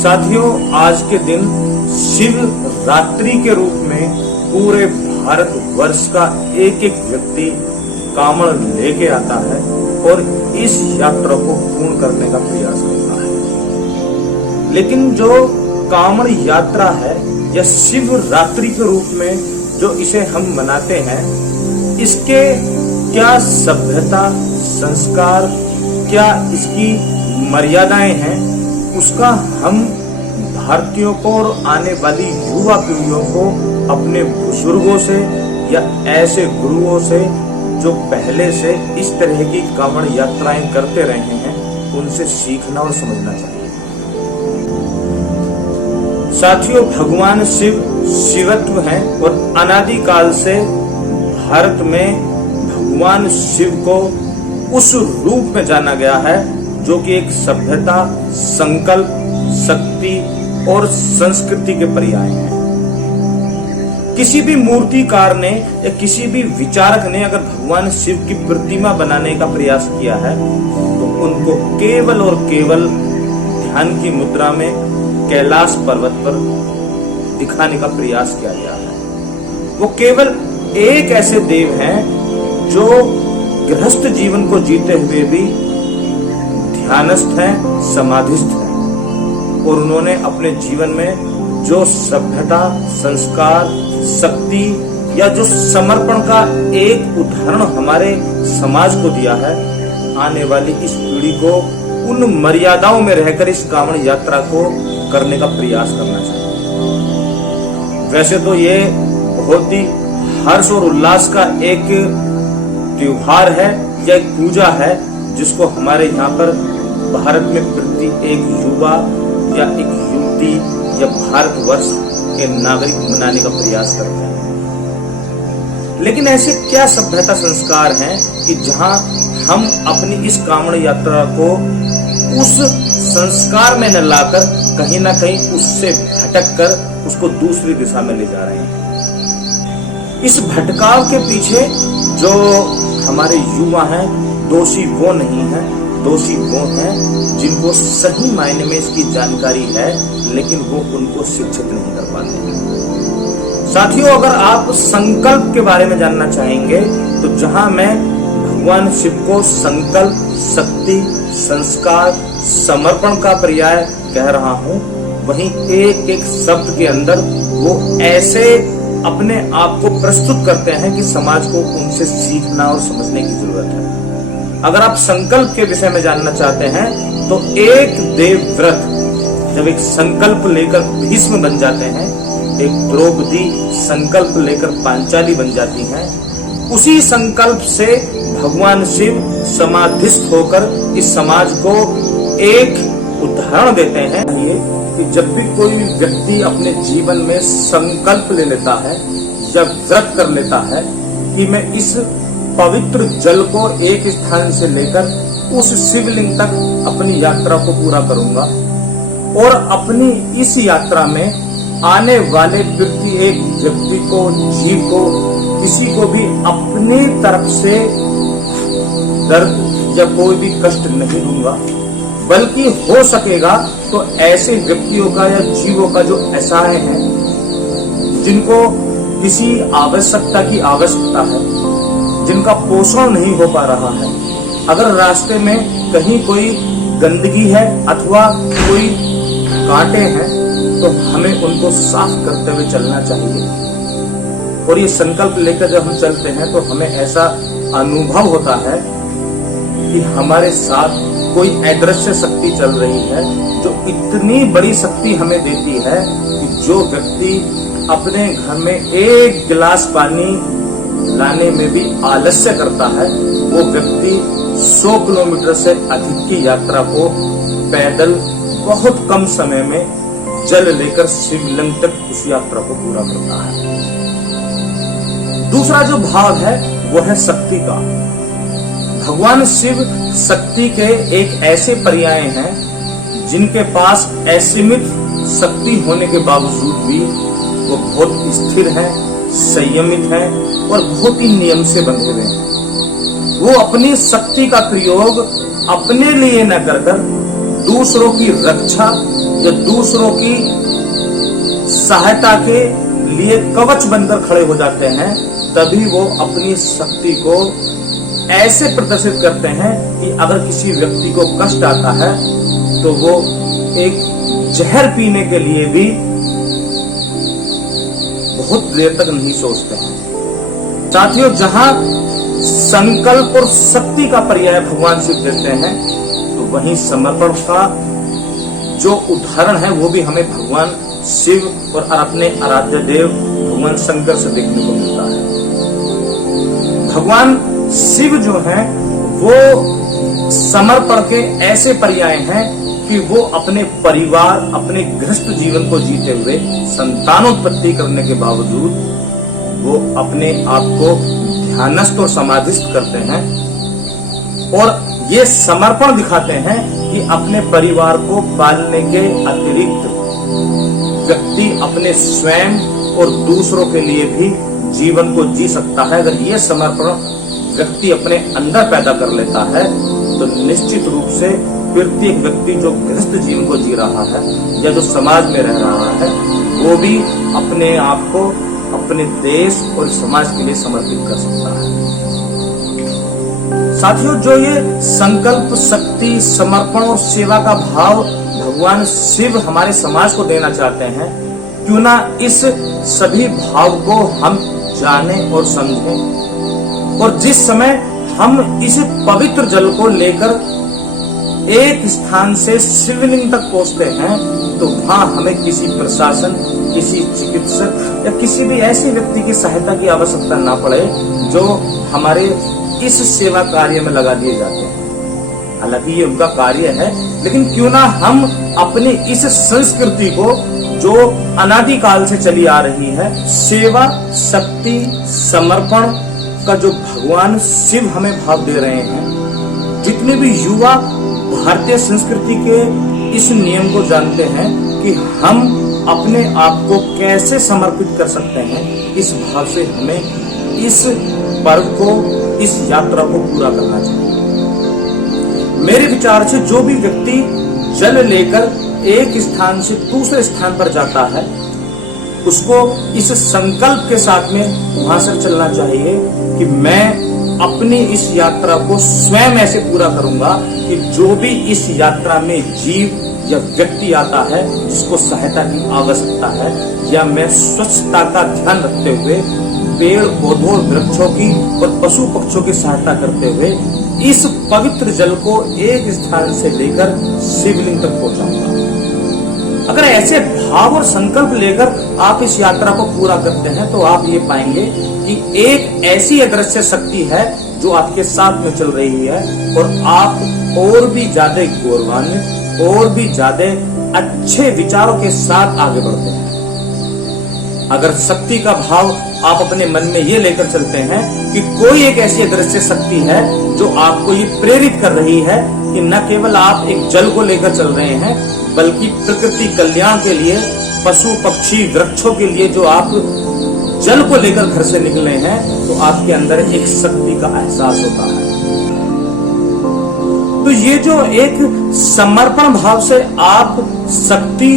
साथियों, आज के दिन शिव रात्रि के रूप में पूरे भारत वर्ष का एक एक व्यक्ति कामड़ लेके आता है और इस यात्रा को पूर्ण करने का प्रयास करता है। लेकिन जो कामड़ यात्रा है या शिव रात्रि के रूप में जो इसे हम मनाते हैं, इसके क्या सभ्यता, संस्कार, क्या इसकी मर्यादाएं हैं, उसका हम भारतीयों को और आने वाली युवा पीढ़ियों को अपने बुजुर्गों से या ऐसे गुरुओं से जो पहले से इस तरह की कामड़ यात्राएं करते रहे हैं, उनसे सीखना और समझना चाहिए। साथियों, भगवान शिव शिवत्व हैं और अनादिकाल से भारत में भगवान शिव को उस रूप में जाना गया है जो कि एक सभ्यता, संकल्प, शक्ति और संस्कृति के पर्याय हैं। किसी भी मूर्तिकार ने या किसी भी विचारक ने अगर भगवान शिव की प्रतिमा बनाने का प्रयास किया है तो उनको केवल और केवल ध्यान की मुद्रा में कैलाश पर्वत पर दिखाने का प्रयास किया गया है। वो केवल एक ऐसे देव हैं जो गृहस्थ जीवन को जीते हुए भी ध्यानस्थ हैं, समाधिस्थ हैं, और उन्होंने अपने जीवन में जो सभ्यता, संस्कार, शक्ति या जो समर्पण का एक उदाहरण हमारे समाज को दिया है, आने वाली इस पीढ़ी को उन मर्यादाओं में रहकर इस कामड़ यात्रा को करने का प्रयास करना चाहिए। वैसे तो ये बहुत ही हर्ष और उल्लास का एक त्योहार है या एक पूजा है जिसको हमारे यहाँ पर भारत में प्रति एक युवा या एक युवती या भारतवर्ष के नागरिक मनाने का प्रयास करते हैं। लेकिन ऐसे क्या सभ्यता, संस्कार हैं कि जहां हम अपनी इस कामड़ यात्रा को उस संस्कार में न लाकर कहीं ना कहीं उससे भटक कर उसको दूसरी दिशा में ले जा रहे हैं। इस भटकाव के पीछे जो हमारे युवा हैं, दोषी वो नहीं है, दोषी वो हैं जिनको सही मायने में इसकी जानकारी है लेकिन वो उनको शिक्षित नहीं कर पाते। साथियों, अगर आप संकल्प के बारे में जानना चाहेंगे तो जहां मैं भगवान शिव को संकल्प, शक्ति, संस्कार, समर्पण का पर्याय कह रहा हूं, वहीं एक एक शब्द के अंदर वो ऐसे अपने आप को प्रस्तुत करते हैं कि समाज को उनसे सीखना और समझने की जरूरत है। अगर आप संकल्प के विषय में जानना चाहते हैं तो एक देवव्रत जब एक संकल्प लेकर भीष्म बन जाते हैं, एक द्रौपदी संकल्प लेकर पांचाली बन जाती हैं, उसी संकल्प से भगवान शिव समाधिस्थ होकर इस समाज को एक उदाहरण देते हैं कि जब भी कोई व्यक्ति अपने जीवन में संकल्प ले लेता है या व्रत कर लेता है कि मैं इस पवित्र जल को एक स्थान से लेकर उस शिवलिंग तक अपनी यात्रा को पूरा करूंगा और अपनी इस यात्रा में आने वाले प्रत्येक व्यक्ति को, जीव को, किसी को भी अपनी तरफ से दर्द या कोई भी कष्ट नहीं दूंगा, बल्कि हो सकेगा तो ऐसे व्यक्तियों का या जीवों का जो असहाय हैं, जिनको किसी आवश्यकता की आवश्यकता है, जिनका पोषण नहीं हो पा रहा है, अगर रास्ते में कहीं कोई गंदगी है अथवा कोई कांटे हैं तो हमें उनको साफ करते हुए चलना चाहिए। और ये संकल्प लेकर जब हम चलते हैं तो हमें ऐसा अनुभव होता है कि हमारे साथ कोई अदृश्य शक्ति चल रही है जो इतनी बड़ी शक्ति हमें देती है कि जो व्यक्ति अपने घर में एक गिलास पानी लाने में भी आलस्य करता है, वो व्यक्ति 100 किलोमीटर से अधिक की यात्रा को पैदल बहुत कम समय में जल लेकर शिवलिंग तक उस यात्रा को पूरा करता है। दूसरा जो भाव है वो है शक्ति का। भगवान शिव शक्ति के एक ऐसे पर्याय हैं जिनके पास असीमित शक्ति होने के बावजूद भी वो बहुत स्थिर है, संयमित है और बहुत ही नियम से बंधे हुए हैं। वो अपनी शक्ति का प्रयोग अपने लिए न कर दूसरों की रक्षा या दूसरों की सहायता के लिए कवच बनकर खड़े हो जाते हैं, तभी वो अपनी शक्ति को ऐसे प्रदर्शित करते हैं कि अगर किसी व्यक्ति को कष्ट आता है तो वो एक जहर पीने के लिए भी बहुत देर तक नहीं सोचते हैं। साथियों, जहां संकल्प और शक्ति का पर्याय भगवान शिव देते हैं, तो वहीं समर्पण का जो उदाहरण है वो भी हमें भगवान शिव और अपने आराध्य देव भगवान शंकर से देखने को मिलता है। भगवान शिव जो है वो समर्पण के ऐसे पर्याय हैं कि वो अपने परिवार, अपने गृहस्थ जीवन को जीते हुए संतानोत्पत्ति करने के बावजूद वो अपने आप को ध्यानस्थ और समाधिस्थ करते हैं और ये समर्पण दिखाते हैं कि अपने परिवार को पालने के अतिरिक्त व्यक्ति अपने स्वयं और दूसरों के लिए भी जीवन को जी सकता है। अगर ये समर्पण व्यक्ति अपने अंदर पैदा कर लेता है तो निश्चित रूप से प्रत्येक व्यक्ति जो गृहस्थ जीवन को जी रहा है या जो समाज में रह रहा है वो भी अपने आप को अपने देश और समाज के लिए समर्पित कर सकता है। साथियों, जो ये संकल्प, शक्ति, समर्पण और सेवा का भाव भगवान शिव हमारे समाज को देना चाहते हैं, क्यों ना इस सभी भाव को हम जाने और समझें। और जिस समय हम इस पवित्र जल को लेकर एक स्थान से शिवलिंग तक पहुंचते हैं तो वहां हमें किसी प्रशासन, किसी चिकित्सक या किसी भी ऐसे व्यक्ति की सहायता की आवश्यकता ना पड़े जो हमारे इस सेवा कार्य में लगा दिए जाते हैं। हालांकि ये उनका कार्य है, लेकिन क्यों ना हम अपनी इस संस्कृति को जो अनादिकाल से चली आ रही है, सेवा, शक्ति, समर्पण का जो भगवान शिव हमें भाव दे रहे हैं, जितने भी युवा भारतीय संस्कृति के इस नियम को जानते हैं कि हम अपने आप को कैसे समर्पित कर सकते हैं, इस भाव से हमें इस पर्व को, इस यात्रा को पूरा करना चाहिए। मेरे विचार से जो भी व्यक्ति जल लेकर एक स्थान से दूसरे स्थान पर जाता है, उसको इस संकल्प के साथ में वहां से चलना चाहिए कि मैं अपनी इस यात्रा को स्वयं ऐसे पूरा करूंगा कि जो भी इस यात्रा में जीव या व्यक्ति आता है जिसको सहायता की आवश्यकता है, या मैं स्वच्छता का ध्यान रखते हुए पेड़ पौधों, वृक्षों की और पशु पक्षियों की सहायता करते हुए इस पवित्र जल को एक स्थान से लेकर शिवलिंग तक पहुंचाऊंगा। अगर ऐसे भाव और संकल्प लेकर आप इस यात्रा को पूरा करते हैं तो आप ये पाएंगे कि एक ऐसी अदृश्य शक्ति है जो आपके साथ में चल रही है और आप और भी ज्यादा गौरवान्वित, और भी ज्यादा अच्छे विचारों के साथ आगे बढ़ते हैं। अगर शक्ति का भाव आप अपने मन में ये लेकर चलते हैं कि कोई एक ऐसी अदृश्य शक्ति है जो आपको ये प्रेरित कर रही है कि न केवल आप एक जल को लेकर चल रहे हैं, बल्कि प्रकृति कल्याण के लिए, पशु पक्षी वृक्षों के लिए जो आप जल को लेकर घर से निकले हैं, तो आपके अंदर एक शक्ति का एहसास होता है। तो ये जो एक समर्पण भाव से आप शक्ति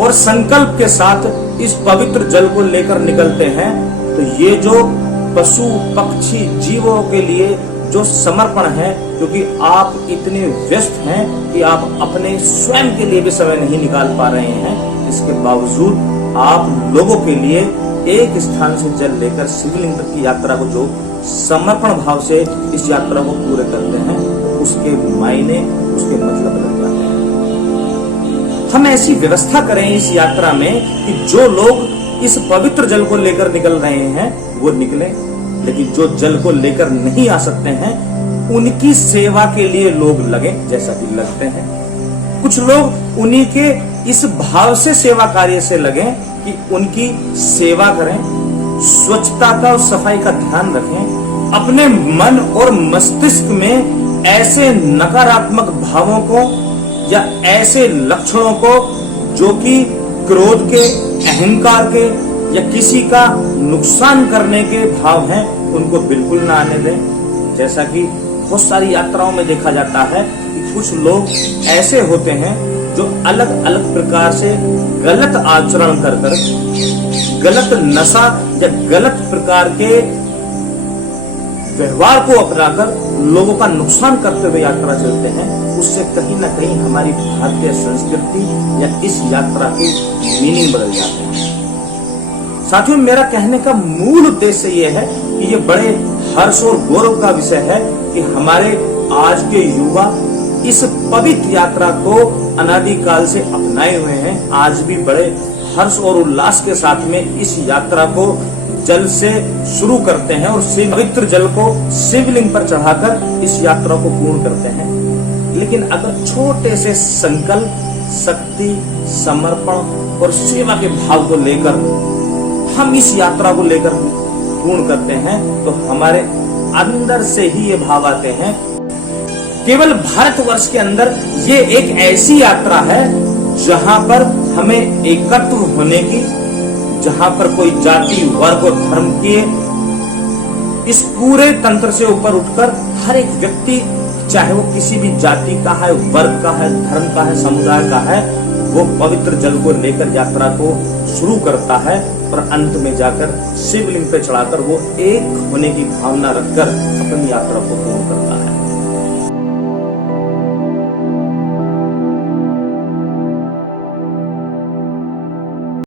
और संकल्प के साथ इस पवित्र जल को लेकर निकलते हैं, तो ये जो पशु पक्षी जीवों के लिए जो समर्पण है, क्योंकि आप इतने व्यस्त हैं कि आप अपने स्वयं के लिए भी समय नहीं निकाल पा रहे हैं, इसके बावजूद आप लोगों के लिए एक स्थान से जल लेकर शिवलिंग तक की यात्रा को जो समर्पण भाव से इस यात्रा को पूरे करते हैं, उसके मायने, उसके मतलब लग जाते हैं। हम ऐसी व्यवस्था करें इस यात्रा में कि जो लोग इस पवित्र जल को लेकर निकल रहे हैं वो निकलें, लेकिन जो जल को लेकर नहीं आ सकते हैं उनकी सेवा के लिए लोग लगे, जैसा कि लगते हैं। कुछ लोग उन्हीं के इस भाव से सेवा कार्य से लगे कि उनकी सेवा करें, स्वच्छता का और सफाई का ध्यान रखें, अपने मन और मस्तिष्क में ऐसे नकारात्मक भावों को या ऐसे लक्षणों को जो कि क्रोध के, अहंकार के या किसी का नुकसान करने के भाव हैं, उनको बिल्कुल ना आने दें। जैसा कि बहुत सारी यात्राओं में देखा जाता है कि कुछ लोग ऐसे होते हैं जो अलग अलग प्रकार से गलत आचरण कर कर, गलत नशा या गलत प्रकार के व्यवहार को अपनाकर लोगों का नुकसान करते हुए यात्रा चलते हैं। उससे कहीं ना कहीं हमारी भारतीय संस्कृति या इस यात्रा की मीनिंग बदल जाते हैं। साथियों, मेरा कहने का मूल उद्देश्य यह है कि ये बड़े हर्ष और गौरव का विषय है कि हमारे आज के युवा इस पवित्र यात्रा को अनादिकाल से अपनाए हुए हैं। आज भी बड़े हर्ष और उल्लास के साथ में इस यात्रा को जल से शुरू करते हैं और पवित्र जल को शिवलिंग पर चढ़ाकर इस यात्रा को पूर्ण करते हैं। लेकिन अगर छोटे से संकल्प, शक्ति, समर्पण और सेवा के भाव को लेकर हम इस यात्रा को लेकर पूर्ण करते हैं तो हमारे अंदर से ही ये भाव आते हैं। केवल भारतवर्ष के अंदर ये एक ऐसी यात्रा है जहां पर हमें एकत्व होने की, जहां पर कोई जाति, वर्ग और धर्म के इस पूरे तंत्र से ऊपर उठकर हर एक व्यक्ति, चाहे वो किसी भी जाति का है, वर्ग का है, धर्म का है, समुदाय का है, वो पवित्र जल को लेकर यात्रा को शुरू करता है और अंत में जाकर शिवलिंग पे चढ़ाकर वो एक होने की भावना रखकर अपनी यात्रा को पूर्ण करता है।